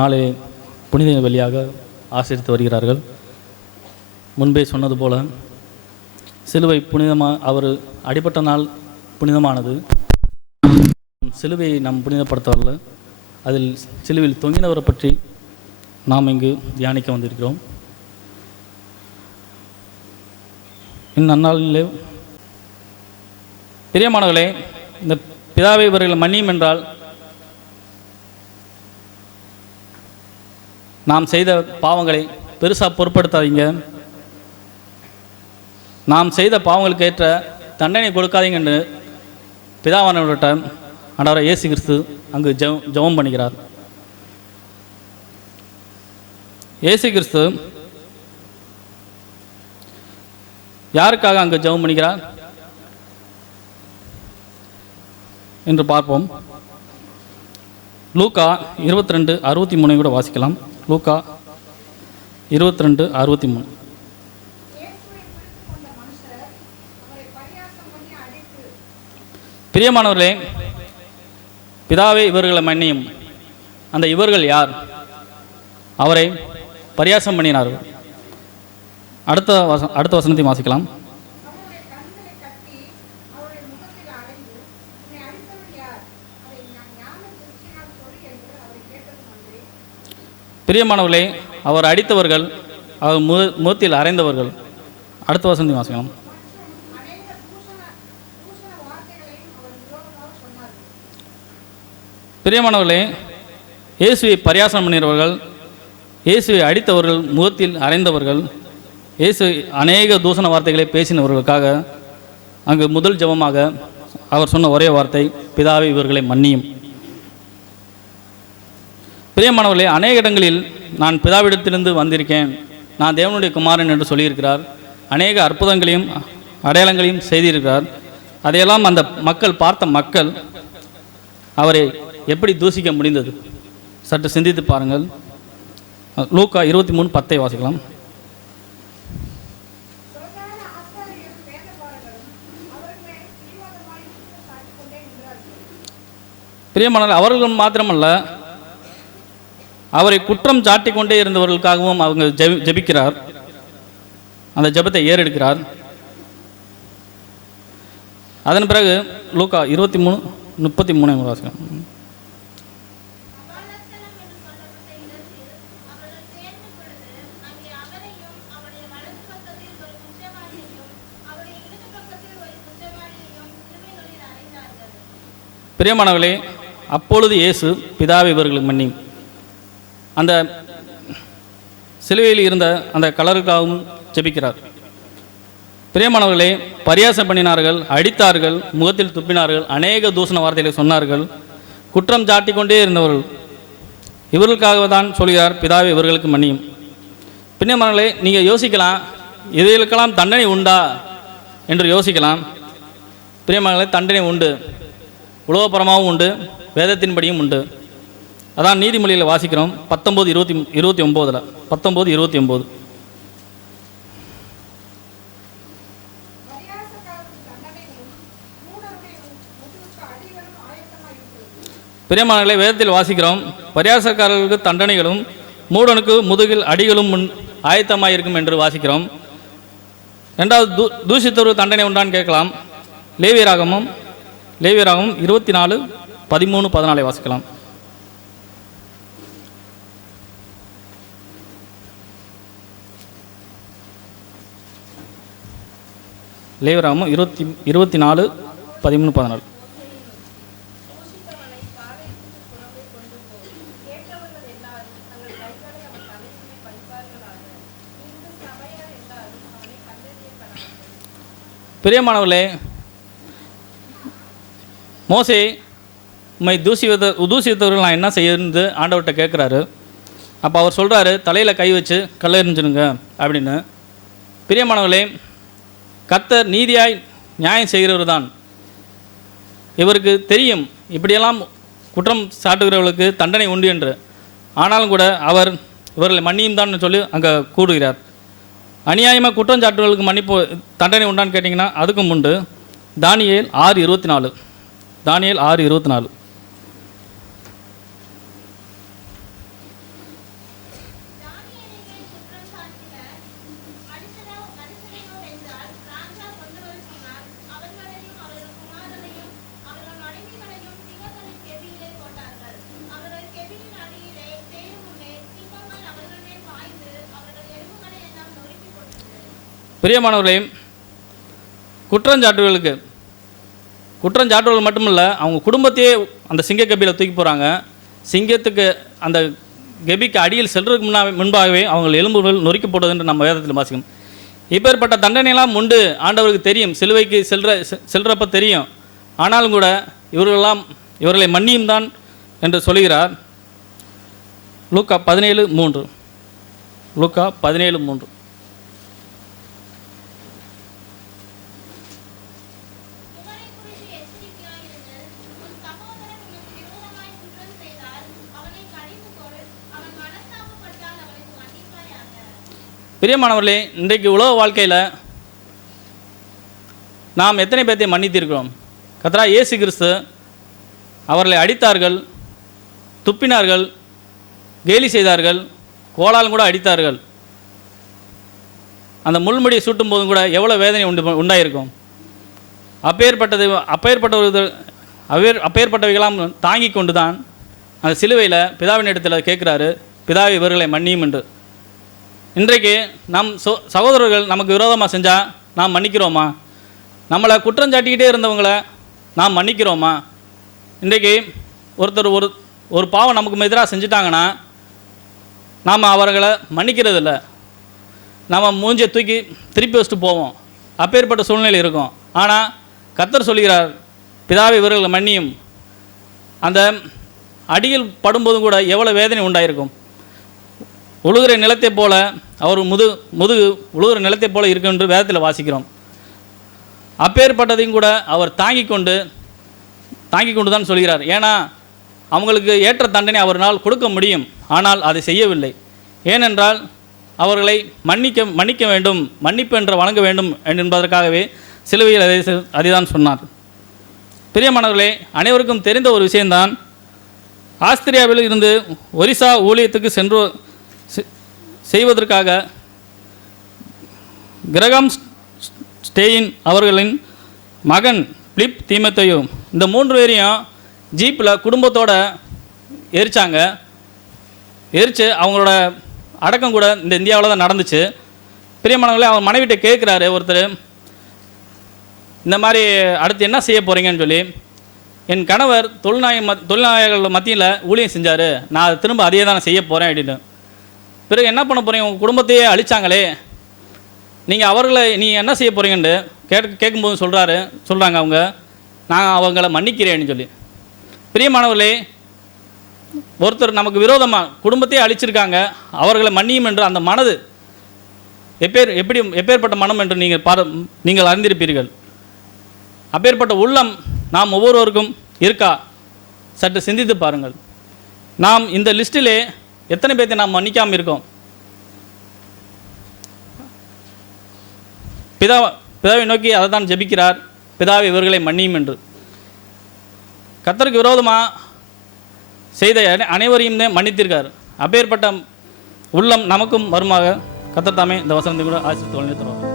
நாளை புனித வழியாக ஆசிரித்து வருகிறார்கள். முன்பே சொன்னது போல சிலுவை புனிதமாக அவர் அடிப்பட்ட நாள் புனிதமானது. சிலுவையை நாம் புனிதப்படுத்தவரல அதில் சிலுவையில் தொங்கினவரை பற்றி நாம் இங்கு தியானிக்க வந்திருக்கிறோம். இந்நன்னாளிலே பிரியமானவர்களே இந்த பிதாவை இவர்கள் மன்னியும் என்றால் நாம் செய்த பாவங்களை பெருசாக பொருட்படுத்தாதீங்க. நாம் செய்த பாவங்களுக்கு ஏற்ற தண்டனை கொடுக்காதீங்க என்று பிதாவானவர்கிட்ட ஆண்டவரை இயேசு கிறிஸ்து அங்கு ஜெப ஜெபம் பண்ணுகிறார். இயேசு கிறிஸ்து யாருக்காக அங்கு ஜெபம் பண்ணுகிறார்? என்று பார்ப்போம். லூக்கா இருபத்தி ரெண்டு அறுபத்தி மூணு கூட வாசிக்கலாம். லூக்கா இருபத்தி ரெண்டு அறுபத்தி மூணு பிரியமானவர்களே பிதாவே இவர்களை மன்னியும். அந்த இவர்கள் யார்? அவரை பரியாசம் பண்ணினார்கள். அடுத்த வச அடுத்த வசனத்தையும் வாசிக்கலாம். பிரியமானவர்களே அவர் அடித்தவர்கள் அவர் மு முகத்தில் அறைந்தவர்கள். அடுத்த வசந்தி வாசிக்கணும் பிரியமானவர்களே இயேசுவை பரியாசனம் பண்ணினவர்கள் இயேசுவை அடித்தவர்கள் முகத்தில் அரைந்தவர்கள் இயேசு அநேக தூசண வார்த்தைகளை பேசினவர்களுக்காக அங்கு முதல் ஜெபமாக அவர் சொன்ன ஒரே வார்த்தை பிதாவை இவர்களை மன்னியும். பிரியமானவர்களே அநேக இடங்களில் நான் பிதாவிடத்திலிருந்து வந்திருக்கேன். நான் தேவனுடைய குமாரன் என்று சொல்லியிருக்கிறார். அநேக அற்புதங்களையும் அடையாளங்களையும் செய்திருக்கிறார். அதையெல்லாம் அந்த மக்கள் பார்த்த மக்கள் அவரை எப்படி தூசிக்க முடிந்தது? சற்று சிந்தித்து பாருங்கள். லூக்கா இருபத்தி மூணு பத்தை வாசிக்கலாம். பிரதான அவர்களும் பிரியமானவர் அவர்கள் மாத்திரமல்ல அவரை குற்றம் சாட்டிக்கொண்டே இருந்தவர்களுக்காகவும் அவங்க ஜபிக்கிறார். அந்த ஜபத்தை ஏறெடுக்கிறார். அதன் பிறகு லூக்கா இருபத்தி மூணு முப்பத்தி மூணு வாசகம். பிரியமானவர்களே அப்பொழுது இயேசு பிதாவை இவர்களுக்கு மன்னி அந்த சிலுவையில் இருந்த அந்த கலருக்காகவும் ஜெபிக்கிறார். பிரியமானவர்களே பரியாசம் பண்ணினார்கள் அடித்தார்கள் முகத்தில் துப்பினார்கள் அநேக தூஷண வார்த்தைகளை சொன்னார்கள் குற்றம் சாட்டி கொண்டே இருந்தவர்கள். இவர்களுக்காக தான் சொல்கிறார் பிதாவை இவர்களுக்கு மன்னியும். பிரியமானவர்களே நீங்கள் யோசிக்கலாம் இவைகளுக்கெல்லாம் தண்டனை உண்டா என்று யோசிக்கலாம். பிரியமானவர்களே தண்டனை உண்டு. உலகப்பரமாகவும் உண்டு வேதத்தின்படியும் உண்டு. அதான் நீதிமொழியில் வாசிக்கிறோம். பத்தொம்போது இருபத்தி இருபத்தி ஒம்போதில். பத்தொம்போது இருபத்தி ஒம்போது. பிரியமானங்களை வேதத்தில் வாசிக்கிறோம். பரியாசக்காரர்களுக்கு தண்டனைகளும் மூடனுக்கு முதுகில் அடிகளும் முன் ஆயத்தமாக இருக்கும் என்று வாசிக்கிறோம். ரெண்டாவது தூ தூஷித்தொரு தண்டனை உண்டான்னு கேட்கலாம். லேவியராகமும் லேவியராகமும் இருபத்தி நாலு பதிமூணு பதினாலை வாசிக்கலாம். லேவராமம் இருபத்தி இருபத்தி நாலு பதிமூணு பதினாலு. பிரியமானவர்களே மோசே உண்மை தூசிவத தூசித்தவர்கள் நான் என்ன செய்யறது? ஆண்டவர்கிட்ட கேட்குறாரு. அப்போ அவர் சொல்கிறாரு தலையில் கை வச்சு கல்லெறிஞ்சிருங்க அப்படின்னு. பிரியமானவர்களே கத்தர் நீதியாய் நியாயம் செய்கிறவர் தான் இவருக்கு தெரியும் இப்படியெல்லாம் குற்றம் சாட்டுகிறவர்களுக்கு தண்டனை உண்டு என்று. ஆனாலும் கூட அவர் இவர்களை மன்னியும் தான் சொல்லி அங்கே கூடுகிறார் அநியாயமாக குற்றம் சாட்டுவர்களுக்கு மன்னிப்பு தண்டனை உண்டான்னு கேட்டிங்கன்னா அதுக்கும் உண்டு. தானியேல் ஆறு இருபத்தி நாலு. தானியல் ஆறு இருபத்தி நாலு. பிரியமானவர்களே குற்றஞ்சாட்டுகளுக்கு குற்றஞ்சாட்டுகள் மட்டுமல்ல அவங்க குடும்பத்தையே அந்த சிங்க கபியில் தூக்கி போகிறாங்க சிங்கத்துக்கு அந்த கபிக்கு அடியில் செல்றதுக்கு முன்னா முன்பாகவே அவங்க எலும்புகள் நொறுக்கப்படுவது என்று நம்ம வேதத்தில் வாசிக்கும். இப்பேற்பட்ட தண்டனையெல்லாம் உண்டு ஆண்டவருக்கு தெரியும். சிலுவைக்கு செல்ற செல்றப்ப தெரியும். ஆனாலும் கூட இவர்களெல்லாம் இவர்களை மன்னியும் தான் என்று சொல்கிறார் லூக்கா பதினேழு மூன்று. லூக்கா பதினேழு மூன்று. பிரியமானவர்களே இன்றைக்கு உலக வாழ்க்கையில் நாம் எத்தனை பேர்த்தை மன்னித்திருக்கிறோம்? கத்ரா இயேசு கிறிஸ்து அவர்களை அடித்தார்கள் துப்பினார்கள் கேலி செய்தார்கள் கோலாலும் கூட அடித்தார்கள். அந்த முள்முடியை சூட்டும் போதும் கூட எவ்வளோ வேதனை உண்டு உண்டாயிருக்கும். அப்பேற்பட்டது அப்பேற்பட்டவர்கள் அவேர் அப்பேற்பட்டவைகளாம் தாங்கி கொண்டு தான் அந்த சிலுவையில் பிதாவின் இடத்துல கேட்குறாரு பிதாவை இவர்களை மன்னியும் என்று. இன்றைக்கு நம் சோ சகோதரர்கள் நமக்கு விரோதமாக செஞ்சால் நாம் மன்னிக்கிறோமா? நம்மளை குற்றம் சாட்டிக்கிட்டே இருந்தவங்கள நாம் மன்னிக்கிறோமா? இன்றைக்கு ஒருத்தர் ஒரு ஒரு பாவம் நமக்கு எதிராக செஞ்சுட்டாங்கன்னா நாம் அவர்களை மன்னிக்கிறதில்ல. நம்ம மூஞ்சியை தூக்கி திருப்பி வச்சுட்டு போவோம். அப்பேற்பட்ட சூழ்நிலை இருக்கும். ஆனால் கத்தர் சொல்கிறார் பிதாவை இவர்களை மன்னியும். அந்த அடியில் படும்போதும் கூட எவ்வளோ வேதனை உண்டாயிருக்கும். உழுகிற நிலத்தைப் போல அவர் முது முதுகு உழுகிற நிலத்தைப் போல இருக்கும் என்று வேதத்தில் வாசிக்கிறோம். அப்பேற்பட்டதையும் கூட அவர் தாங்கி கொண்டு தாங்கி கொண்டு தான் சொல்கிறார். ஏன்னா அவங்களுக்கு ஏற்ற தண்டனை அவரால் கொடுக்க முடியும். ஆனால் அதை செய்யவில்லை. ஏனென்றால் அவர்களை மன்னிக்க மன்னிக்க வேண்டும் மன்னிப்பு என்று வழங்க வேண்டும் என்பதற்காகவே சிலுவையில் அதை அதைதான் சொன்னார். பிரியமானவர்களே அனைவருக்கும் தெரிந்த ஒரு விஷயம்தான் ஆஸ்திரியாவில் இருந்து ஒரிசா ஊழியத்துக்கு சென்று செய்வதற்காக கிரகம் ஸ்டேயின் அவர்களின் மகன் பிலிப் தீமத்தையும் இந்த மூன்று பேரையும் ஜீப்பில் குடும்பத்தோடு எரிச்சாங்க. எரித்து அவங்களோட அடக்கம் கூட இந்த இந்தியாவில் தான் நடந்துச்சு. பிரியமானவர்களே அவர் மனைவிட்ட கேட்குறாரு ஒருத்தர். இந்த மாதிரி அடுத்து என்ன செய்ய போகிறீங்கன்னு சொல்லி. என் கணவர் தொழில்நாய மத் தொழில்நாயகர்கள் மத்தியில் ஊழியம் செஞ்சார். நான் திரும்ப அதே தான் செய்ய போகிறேன் அப்படின்னு பிறகு என்ன பண்ண போகிறீங்க உங்கள் குடும்பத்தையே அழிச்சாங்களே. நீங்கள் அவர்களை நீங்கள் என்ன செய்ய போகிறீங்கன்ட்டு கேட்க கேட்கும்போது சொல்கிறாரு சொல்கிறாங்க அவங்க. நான் அவங்கள மன்னிக்கிறேன்னு சொல்லி. பிரியமானவர்களே ஒருத்தர் நமக்கு விரோதமாக குடும்பத்தையே அழிச்சிருக்காங்க. அவர்களை மன்னியும் என்று அந்த மனது எப்பேர் எப்படி எப்பேற்பட்ட மனம் என்று நீங்கள் பார நீங்கள் அறிந்திருப்பீர்கள். அப்பேற்பட்ட உள்ளம் நாம் ஒவ்வொருவருக்கும் இருக்கா? சற்று சிந்தித்து பாருங்கள். நாம் இந்த லிஸ்ட்டிலே எத்தனை பேர்த்தை நாம் மன்னிக்காமல் இருக்கோம்? பிதா பிதாவை நோக்கி அதை தான் ஜெபிக்கிறார். பிதாவை இவர்களை மன்னியும் என்று. கத்தருக்கு விரோதமாக செய்த அனைவரையும் மன்னித்திருக்கார். அப்பேற்பட்ட உள்ளம் நமக்கும் வருமாக. கத்தர் தாமே இந்த வசனத்தை கூட ஆசிரியர் தருவார்